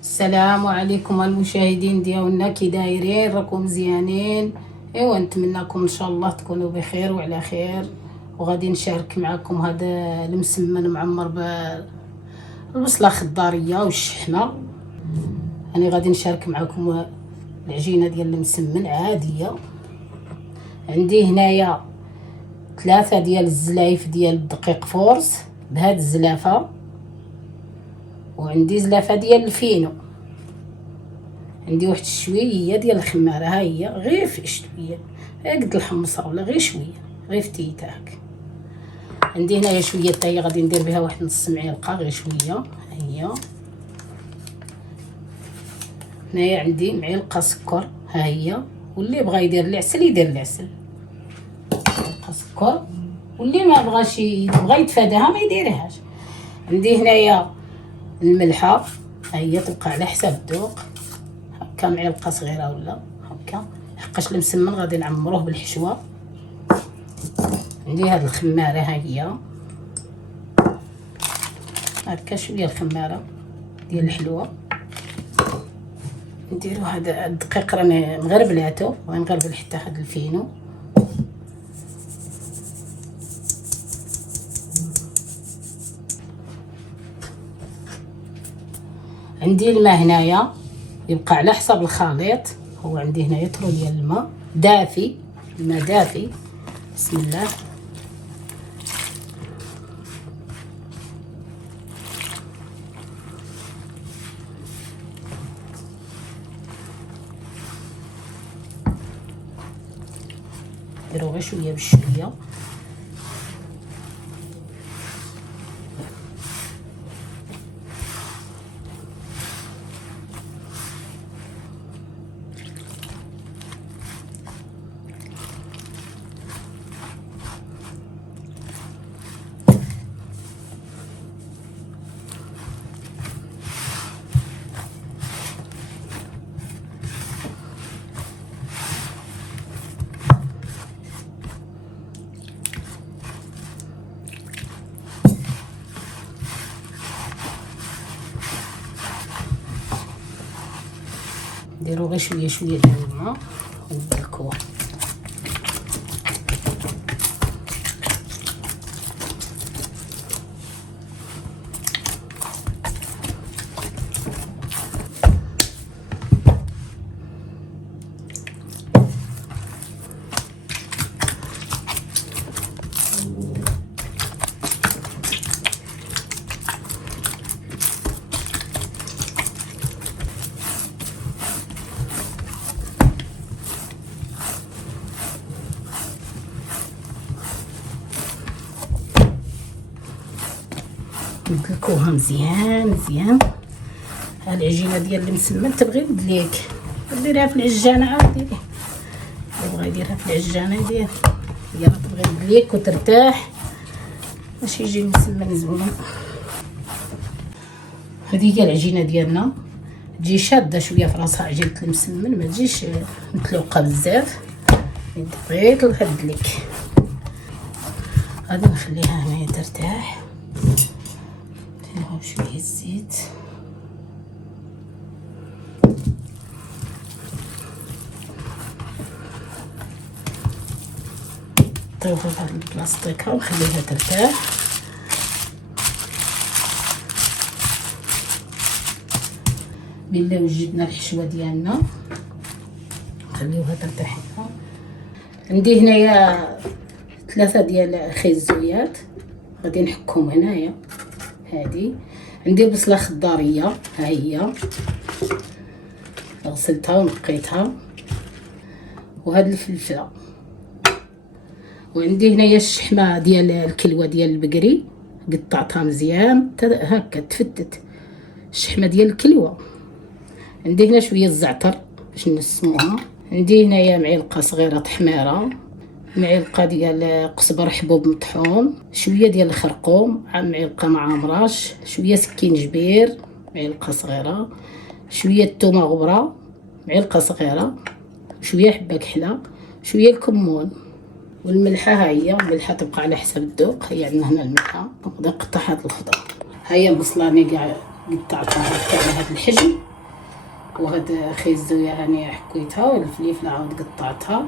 السلام عليكم المشاهدين ديالنا، كي دايرين؟ راكم مزيانين؟ ايوا نتمنىكم ان شاء الله تكونوا بخير وعلى خير. وغادي نشارك معكم هذا المسمن معمر بالبصله الخضاريه والشحمه. انا غادي نشارك معكم العجينه ديال المسمن عاديه. عندي هنايا 3 ديال الزلايف ديال الدقيق فورس بهاد الزلافه، وعندي زلافه ديال الفينو، عندي واحد شويه ديال الخماره، ها هي غير في شويه قد الحمصه ولا غير شويه، غير فتيته هكا. عندي هنايا شويه حتى هي غادي ندير بها واحد نص معلقه غير شويه. ها هي هنايا عندي معلقه سكر، ها هي، واللي بغى يدير العسل يدير العسل، معلقه سكر، واللي ما بغاش بغى يتفاداها ما يديرهاش. عندي هنايا الملحه، ها هي تبقى على حساب الذوق، هكا معلقه صغيره ولا هكا، لحقاش المسمن غادي نعمروه بالحشوه. عندي هاد الخماره، ها هي هكا شويه الخماره ديال الحلوه. نديرو هذا الدقيق راني مغربلاتو، وغنغربل حتى هاد الفينو. عندي الماء هنايا يبقى على حسب الخليط، هو عندي هنايا ترو ديال الماء دافي، الماء دافي. بسم الله. نديرو غير شويه بشويه. نديرو غير شويه شويه ديال الماء ونبركوه. ندلكوها مزيان مزيان. ها العجينه ديال المسمن تبغي ندليك ديريها في العجانه، عاود ديري اللي بغى يديرها في العجانه يدير، هي راه تبغي ندليك وترتاح باش يجي المسمن زوين. هذه هي العجينه ديالنا، تجي شاده شويه في راسها عجينه المسمن، ما تجيش متلوقه بزاف، دقيق وهدلك. غادي نخليها هنايا ترتاح، نديرها بشويه الزيت. نطيوها في هاد البلاصتيكه ونخليها ترتاح. بالله وجدنا الحشوه ديالنا نخليوها ترتاح. عندي هنايا 3 ديال خيزويات غادي نحكهم هنايا. هادي عندي بصله خضاريه، ها هي غسلتها ونقيتها، وهاد الفلفله، وعندي هنايا الشحمه ديال الكلوه ديال البقري قطعتها مزيان هكا تفتت، الشحمه ديال الكلوه. عندي هنا شويه الزعتر باش نسموها. عندي هنايا معلقه صغيره تحميره، معلقه ديال قزبر حبوب مطحون، شويه ديال الخرقوم، معلقه مع مراش، شويه سكينجبير معلقه صغيره، شويه الثومه غبره معلقه صغيره، شويه حبه كحله، شويه الكمون، والملحه. ها هي الملحه تبقى على حسب الذوق. هي عندنا هنا الملحه. نقدر نقطع هاد الخضره. ها هي البصله راني كاع قطعتها على هاد الحجم، غد خيزو يعني حكيتها، والفليفله عاود قطعتها.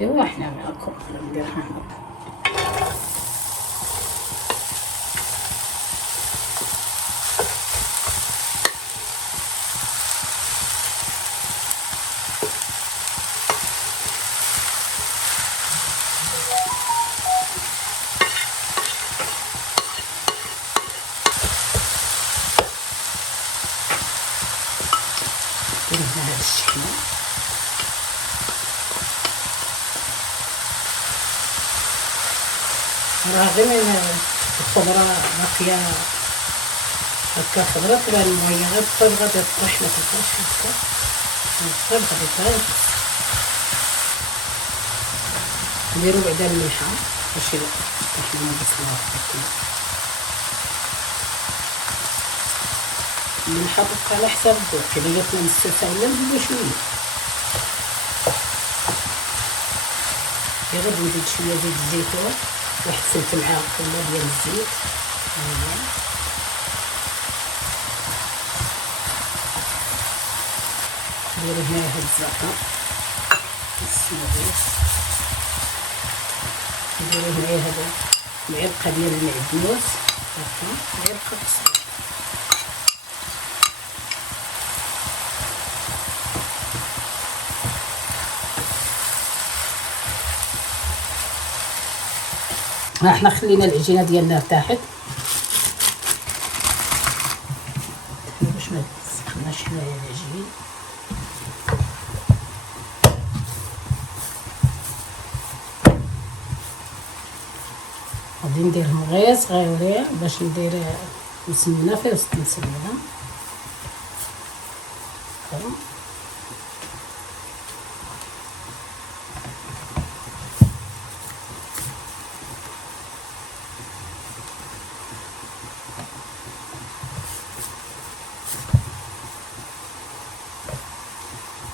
ايوا احنا معاكم نديرها هنا. نديرها هاد الشحمه. راه غير من الخضره باقيه هكا، خضره تبان الميه غير الطيب غادي تطيح، ما تبقاش هكا الطيب غادي يطيب. نديرو بعدا الملحه باش حنا ما بصلاش هكا. الملحه تبقى على حساب الذوق، الا جاتنا مسافه ولا نزيدو شويه. غير نزيد شويه زيت الزيتون، واحد ثلث معلقه ولا ديال الزيت. نديرو هنايا هاد الزعتر، نديرو هنايا هذا معلقه ديال المعدنوس، هكا معلقه بسيطه. ها حنا خلينا العجينه ديالنا ارتاحت باش ما تسخناش حنايا العجين. غادي نديرهم غير صغيورين باش ندير مسمنه في وسط مسمنه.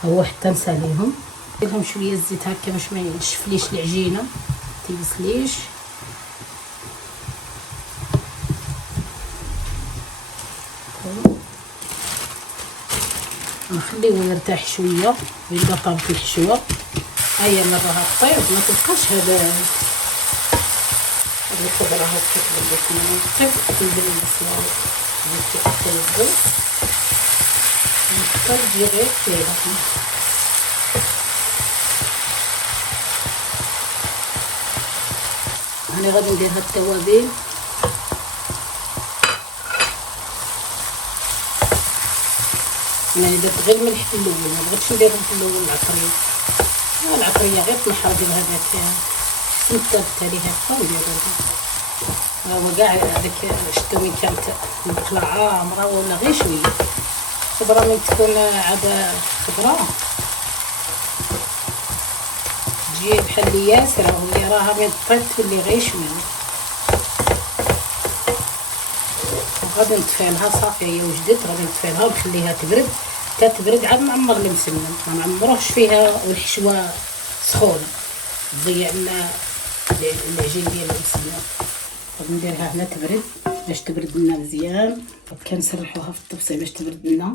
هو حتى نساليهم، ندير لهم شويه الزيت هكا باش ما ينشفليش العجينه، تيبسليش. نخليوه يرتاح شويه ويبقى طابق الحشوه. هيا من راها طيب ما تبقاش هذا الخضره هكا تبان لكم طيب. ندير البصله طيب نختار تجي غير كذا. انا غادي ندير هاد التوابل. انا درت غير الملح في الاول، ما بغيتش نديرهم في الاول العطريه. العطريه غير تنحر ديال هذاك سمته بالتالي هكا ونديرها. هو كاع هذاك شتو من كانت المقله عامره ولا غير شويه. الخضره من تكون عاد خضره تجي بحال اللي ياسره، وهي راها من طيب تولي غير شويه. غادي نطفيلها صافي، هي وجدت غادي نطفيلها ونخليها تبرد. تتبرد عاد نعمر المسمن، ما نعمروش فيها والحشوه سخونه تضيع لنا العجين ديال المسمن. غادي نديرها هنا تبرد باش تبرد لنا مزيان. كنسرحوها في الطبسي باش تبرد لنا.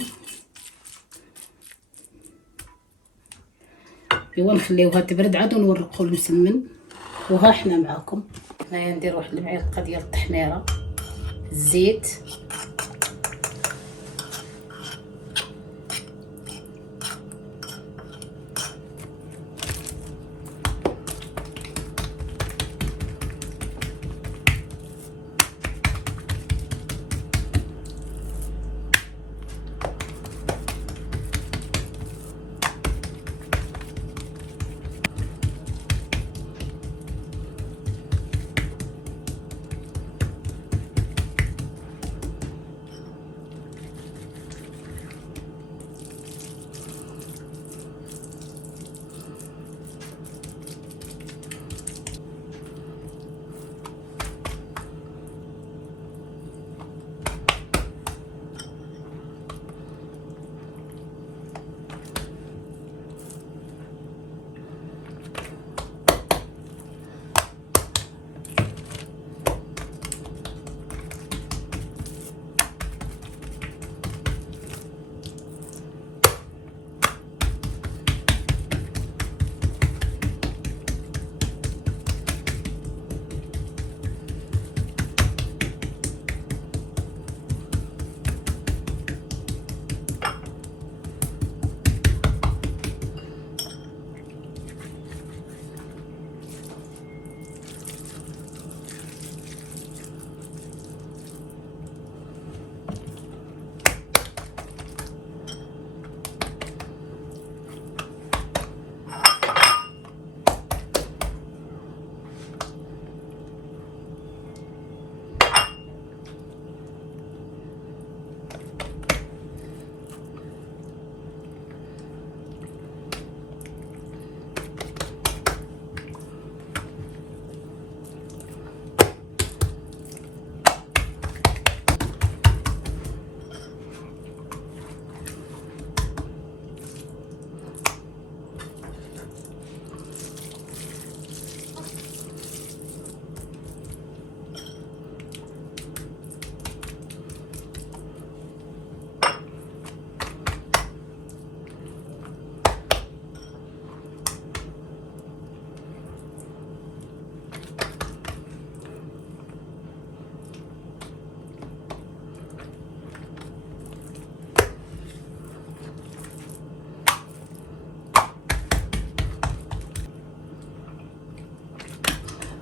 ايوا نخليوها تبرد عاد ونورقوا المسمن. وها حنا معاكم. هنايا ندير واحد المعلقه ديال التحميره الزيت،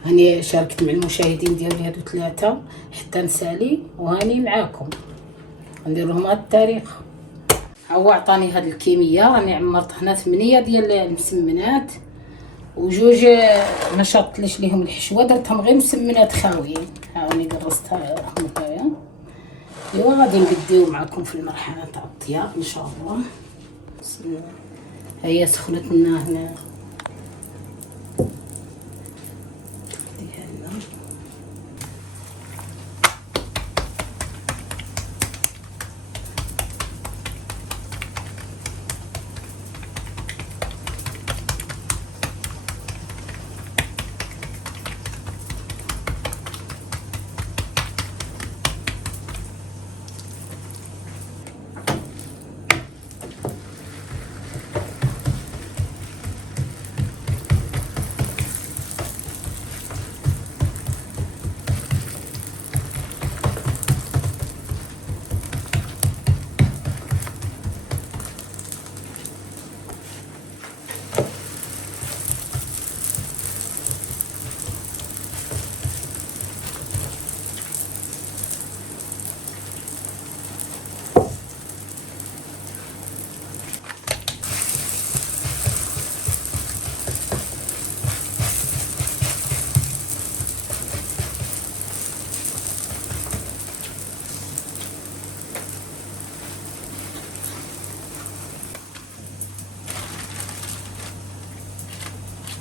هاني شاركت مع المشاهدين ديالي هادو 3 حتى نسالي، وهاني معاكم ندير لهم هاد التاريخ. هو عطاني هاد الكميه، راني عمرت هنا 8 ديال المسمنات، وجوج ما شطليش ليهم الحشوه، درتهم غير مسمنات خاويين. هاوني قرصتها هكايا. ايوا غادي نبديو معكم في المرحله تاع الطياب ان شاء الله. بسم الله. هيا سخنت لنا هنا ديالنا.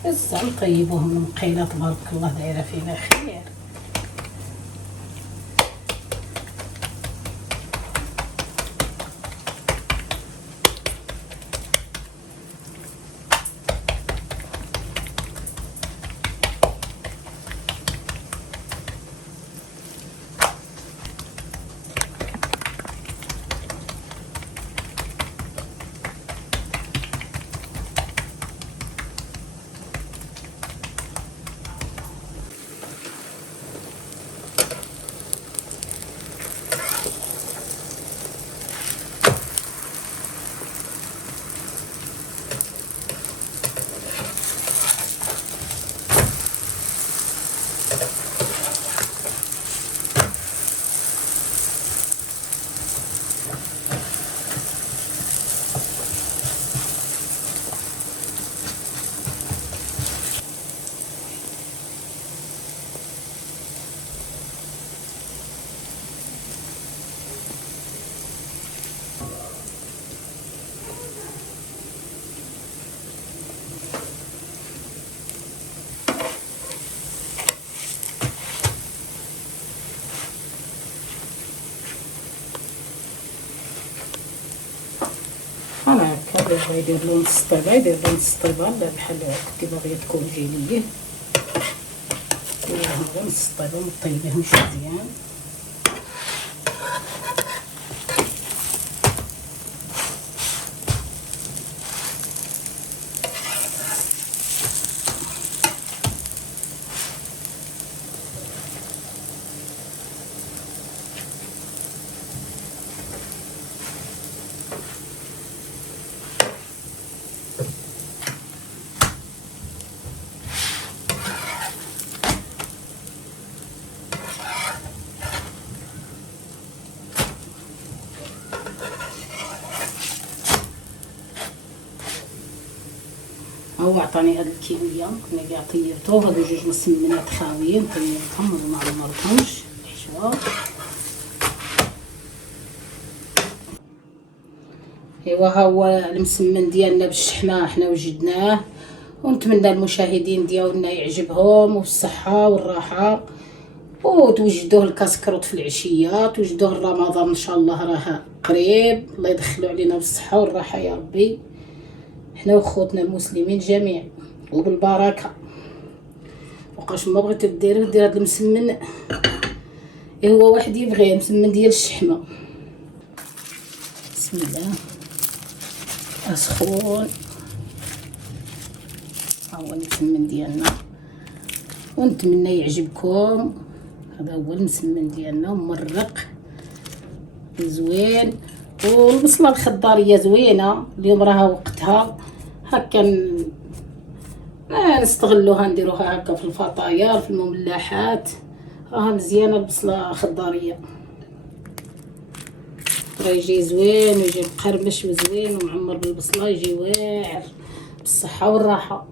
هسه نطيبوهم المقيله تبارك الله دايره فينا خير. انا هكا بغا يدير لون السطيبه يدير لون السطيبه، لا بحال كنتي باغيه تكون جيليه ديرهم غير نص السطيبه وطيبيهم شي مزيان. هو عطاني هاد الكميه كنا كاع طيبتو، هادو جوج مسمنات خاويين طيبتهم وما عمرتهمش الحشوه. ايوا ها هو المسمن ديالنا بالشحمه حنا وجدناه، ونتمنى المشاهدين ديالنا يعجبهم وبالصحه والراحه، وتوجدوه الكاسكروط في العشيه، توجدوه رمضان ان شاء الله راه قريب، الله يدخلوا علينا بالصحه والراحه يا ربي حنا وخوتنا المسلمين جميعا وبالبركه. وقاش ما بغيتو دير هاد المسمن، هو واحد يبغيه مسمن ديال الشحمه. بسم الله سخون، ها هو المسمن ديالنا، ونتمنى يعجبكم. هذا هو المسمن ديالنا مرق زوين، والبصله الخضاريه زوينه اليوم راها وقتها هكا نستغلوها نديروها هكا في الفطاير في المملحات. راها مزيانه البصله خضاريه، راه يجي زوين ويجي مقرمش وزوين ومعمر بالبصله، يجي واعر بالصحه والراحه.